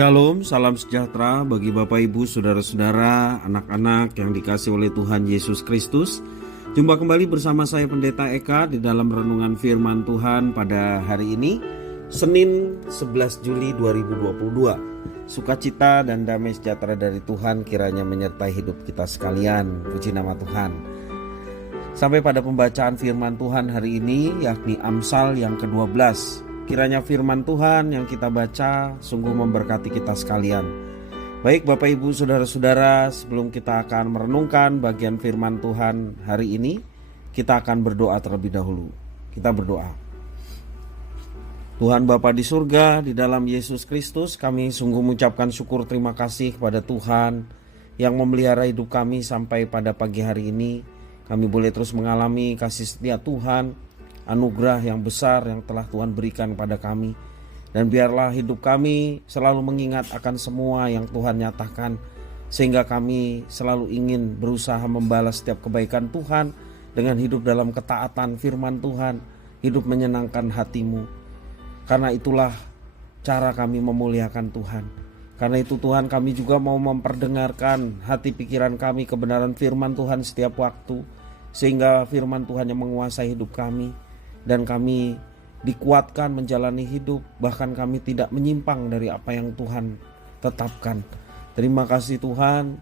Shalom, salam sejahtera bagi Bapak Ibu, Saudara-saudara, anak-anak yang dikasihi oleh Tuhan Yesus Kristus. Jumpa kembali bersama saya Pendeta Eka di dalam renungan firman Tuhan pada hari ini, Senin 11 Juli 2022. Sukacita dan damai sejahtera dari Tuhan kiranya menyertai hidup kita sekalian. Puji nama Tuhan. Sampai pada pembacaan firman Tuhan hari ini, yakni Amsal yang ke-12. Kiranya firman Tuhan yang kita baca sungguh memberkati kita sekalian. Baik Bapak Ibu Saudara-saudara, sebelum kita akan merenungkan bagian firman Tuhan hari ini, kita akan berdoa terlebih dahulu. Kita berdoa. Tuhan Bapa di surga, di dalam Yesus Kristus, kami sungguh mengucapkan syukur terima kasih kepada Tuhan yang memelihara hidup kami sampai pada pagi hari ini. Kami boleh terus mengalami kasih setia Tuhan, anugerah yang besar yang telah Tuhan berikan pada kami. Dan biarlah hidup kami selalu mengingat akan semua yang Tuhan nyatakan, sehingga kami selalu ingin berusaha membalas setiap kebaikan Tuhan dengan hidup dalam ketaatan firman Tuhan, hidup menyenangkan hatimu. Karena itulah cara kami memuliakan Tuhan. Karena itu Tuhan, kami juga mau memperdengarkan hati pikiran kami kebenaran firman Tuhan setiap waktu, sehingga firman Tuhan yang menguasai hidup kami, dan kami dikuatkan menjalani hidup, bahkan kami tidak menyimpang dari apa yang Tuhan tetapkan. Terima kasih Tuhan.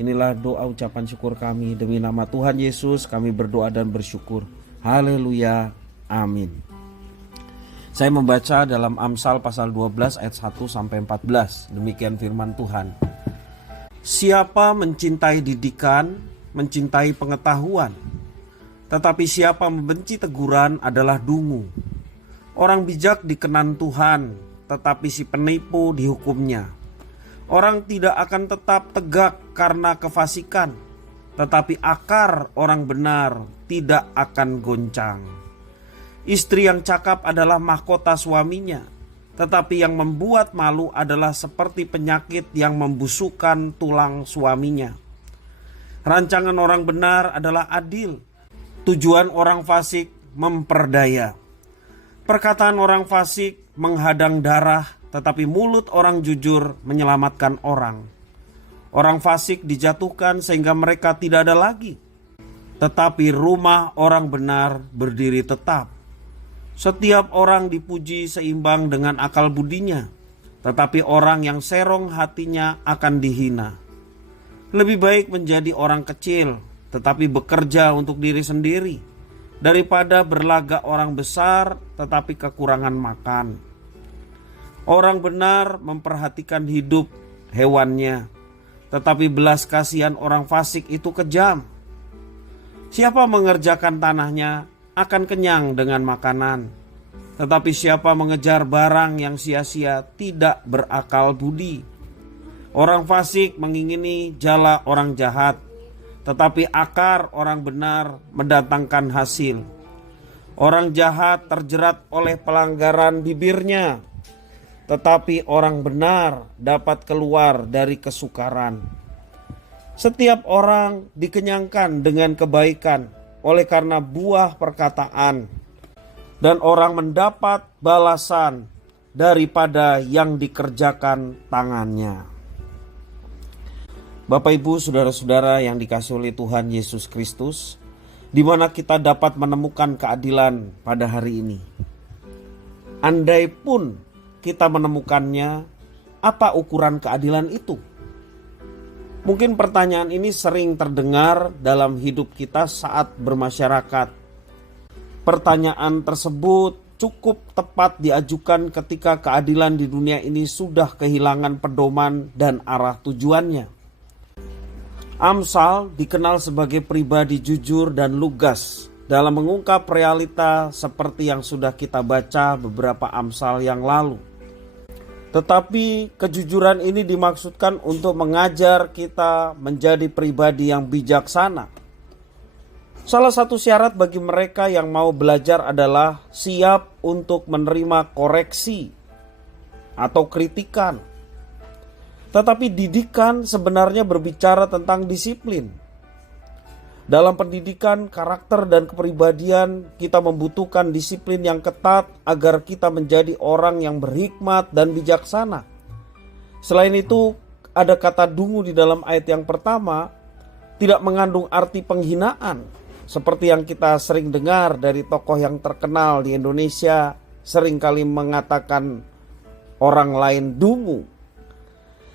Inilah doa ucapan syukur kami. Demi nama Tuhan Yesus kami berdoa dan bersyukur. Haleluya. Amin. Saya membaca dalam Amsal pasal 12 ayat 1 sampai 14. Demikian firman Tuhan. Siapa mencintai didikan, mencintai pengetahuan. Tetapi siapa membenci teguran adalah dungu. Orang bijak dikenan Tuhan, tetapi si penipu dihukumnya. Orang tidak akan tetap tegak karena kefasikan, tetapi akar orang benar tidak akan goncang. Istri yang cakap adalah mahkota suaminya, tetapi yang membuat malu adalah seperti penyakit yang membusukkan tulang suaminya. Rancangan orang benar adalah adil, tujuan orang fasik memperdaya. Perkataan orang fasik menghadang darah, tetapi mulut orang jujur menyelamatkan orang. Orang fasik dijatuhkan sehingga mereka tidak ada lagi, tetapi rumah orang benar berdiri tetap. Setiap orang dipuji seimbang dengan akal budinya, tetapi orang yang serong hatinya akan dihina. Lebih baik menjadi orang kecil, tetapi bekerja untuk diri sendiri, daripada berlagak orang besar tetapi kekurangan makan. Orang benar memperhatikan hidup hewannya, tetapi belas kasihan orang fasik itu kejam. Siapa mengerjakan tanahnya akan kenyang dengan makanan, tetapi siapa mengejar barang yang sia-sia tidak berakal budi. Orang fasik mengingini jala orang jahat, tetapi akar orang benar mendatangkan hasil. Orang jahat terjerat oleh pelanggaran bibirnya, tetapi orang benar dapat keluar dari kesukaran. Setiap orang dikenyangkan dengan kebaikan oleh karena buah perkataan, dan orang mendapat balasan daripada yang dikerjakan tangannya. Bapak Ibu Saudara-saudara yang dikasihi oleh Tuhan Yesus Kristus, di mana kita dapat menemukan keadilan pada hari ini. Andai pun kita menemukannya, apa ukuran keadilan itu? Mungkin pertanyaan ini sering terdengar dalam hidup kita saat bermasyarakat. Pertanyaan tersebut cukup tepat diajukan ketika keadilan di dunia ini sudah kehilangan pedoman dan arah tujuannya. Amsal dikenal sebagai pribadi jujur dan lugas dalam mengungkap realita seperti yang sudah kita baca beberapa Amsal yang lalu. Tetapi kejujuran ini dimaksudkan untuk mengajar kita menjadi pribadi yang bijaksana. Salah satu syarat bagi mereka yang mau belajar adalah siap untuk menerima koreksi atau kritikan. Tetapi didikan sebenarnya berbicara tentang disiplin. Dalam pendidikan karakter dan kepribadian, kita membutuhkan disiplin yang ketat agar kita menjadi orang yang berhikmat dan bijaksana. Selain itu, ada kata dungu di dalam ayat yang pertama tidak mengandung arti penghinaan, seperti yang kita sering dengar dari tokoh yang terkenal di Indonesia, seringkali mengatakan orang lain dungu.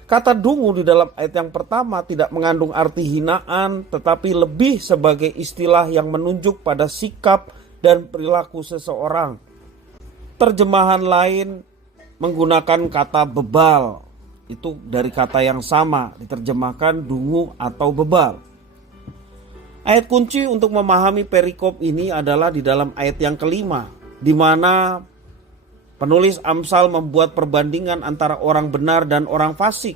Kata dungu di dalam ayat yang pertama tidak mengandung arti hinaan, tetapi lebih sebagai istilah yang menunjuk pada sikap dan perilaku seseorang. Terjemahan lain menggunakan kata bebal. Itu dari kata yang sama, diterjemahkan dungu atau bebal. Ayat kunci untuk memahami perikop ini adalah di dalam ayat yang kelima, di mana penulis Amsal membuat perbandingan antara orang benar dan orang fasik.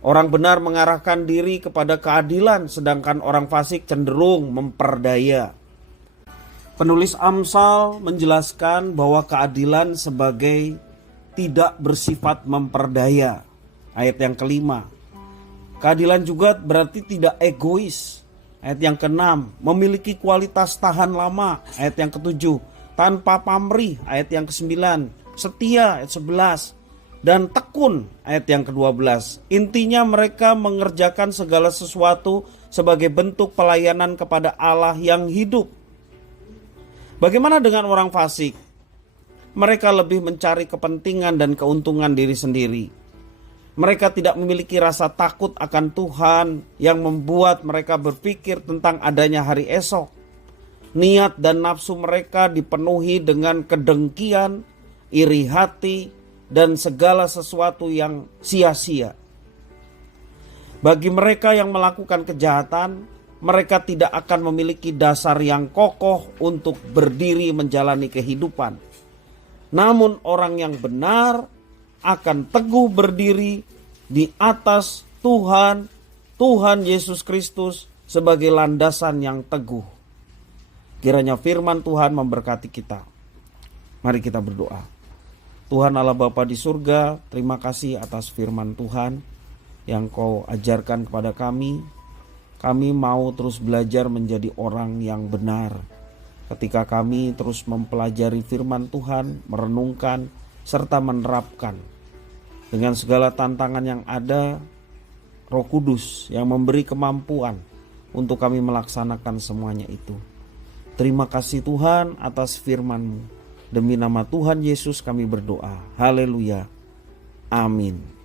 Orang benar mengarahkan diri kepada keadilan, sedangkan orang fasik cenderung memperdaya. Penulis Amsal menjelaskan bahwa keadilan sebagai tidak bersifat memperdaya. Ayat yang kelima. Keadilan juga berarti tidak egois. Ayat yang keenam, memiliki kualitas tahan lama. Ayat yang ketujuh, tanpa pamrih. Ayat yang kesembilan, setia. Ayat 11. Dan tekun. Ayat yang ke-12. Intinya mereka mengerjakan segala sesuatu sebagai bentuk pelayanan kepada Allah yang hidup. Bagaimana dengan orang fasik? Mereka lebih mencari kepentingan dan keuntungan diri sendiri. Mereka tidak memiliki rasa takut akan Tuhan yang membuat mereka berpikir tentang adanya hari esok. Niat dan nafsu mereka dipenuhi dengan kedengkian, iri hati, dan segala sesuatu yang sia-sia. Bagi mereka yang melakukan kejahatan, mereka tidak akan memiliki dasar yang kokoh untuk berdiri menjalani kehidupan. Namun orang yang benar akan teguh berdiri di atas Tuhan Yesus Kristus sebagai landasan yang teguh. Kiranya firman Tuhan memberkati kita. Mari kita berdoa. Tuhan Allah Bapa di surga, terima kasih atas firman Tuhan yang Kau ajarkan kepada kami. Kami mau terus belajar menjadi orang yang benar. Ketika kami terus mempelajari firman Tuhan, merenungkan, serta menerapkan. Dengan segala tantangan yang ada, Roh Kudus yang memberi kemampuan untuk kami melaksanakan semuanya itu. Terima kasih Tuhan atas firman-Mu. Demi nama Tuhan Yesus kami berdoa. Haleluya. Amin.